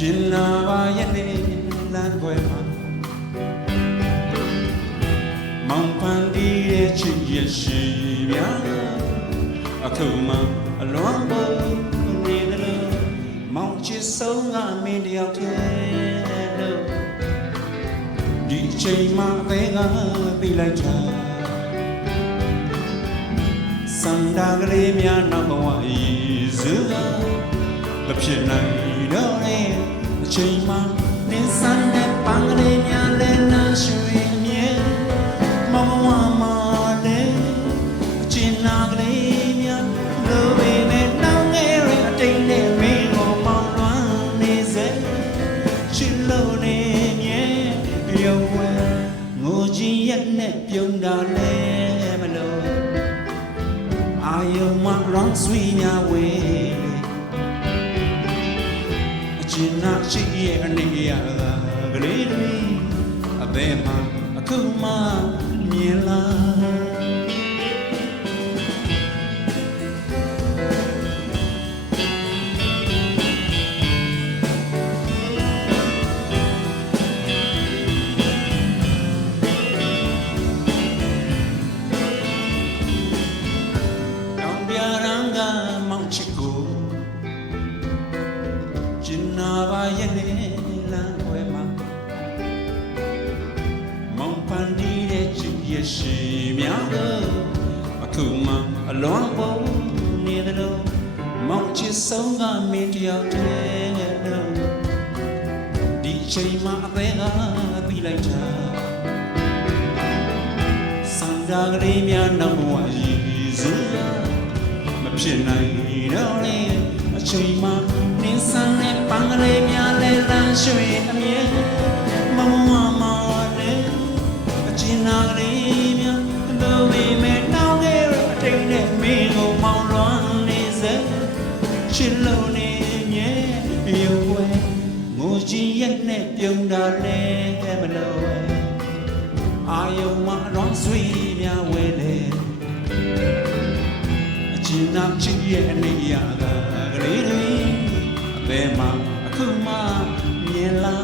ကျင်နာပါရဲ့နေလမ်းခွဲမှာမောင်ပန်းဒီရဲ့ချစ်ရဲ့ရှိများအခုမှအလွန်ပေါ်နေတယ်လို့မောင်ချစ်ဆုံးကမင်းတယောက်တည်းလို့ဒီအချိန်မှအသေးကသိလိုက်တာစန္ဒာကလေးများနောက်ဘဝဤဇူမဖြစ်နိုင်တော့တဲ့အ ချိန်မှနင်းစမ်းတဲ့ပန်းကလေးများလည်းနှရွှေအမြဲမမဝမလည်းအကျဉ်းနာကလေးများလိုပေမဲ့နှောင်းငယ်ရအတိတ်နဲ့မင်းကိုမောင်းလွှမ်းနေစေချစ်လို့နေမြဲရုံဝဲငိုချင်းရက်နဲ့ပြုံးတာလည်းမလို့အာယုံမရောင်းဆွေးညာဝေးအ ကျဉ်းနာရှိရဲ့အနေရတာကလေးတွေအသေးမှအခုမှမြင်လာ ကျင်နာပါရဲ့လေလမ်းခွဲမှာမောင်ပန်းဒီရဲ့ချစ်ရဲ့ရှိများတော့အခုမှအလွန်ပုံနေတယ်လို့မောင်ချစ်ဆုံးကမင်းတယောက်တည်းလို့ဒီချိန်မှာအသေးကပြီးလိုက်တာစန္ဒာကလေးများနောက်ဘဝရည်စူးမဖြစ်နိုင်တော့လေအ ချိန်မှနင်းဆန်းတဲ့ပန်းကလေးများလဲလမ်းရွှေအမြဲမမမမလည်းအကျဉ်းနာကလေးများလိုပေမဲ့တောင်းခဲ့ရအတိတ်နဲ့မင်းကိုမောင်းလွှမ်းနေစေချစ်လို့နေမြဲရုပ်ွယ်ငိုကြည့်ရက်နဲ့ပြုံးတာလဲမလို့အာယုံမအရောင်းဆွေးများဝဲလေအချင်းနာချစ်ရဲ့အနေရတာက လေးတွေအသေးမှအခုမှမြင်လာ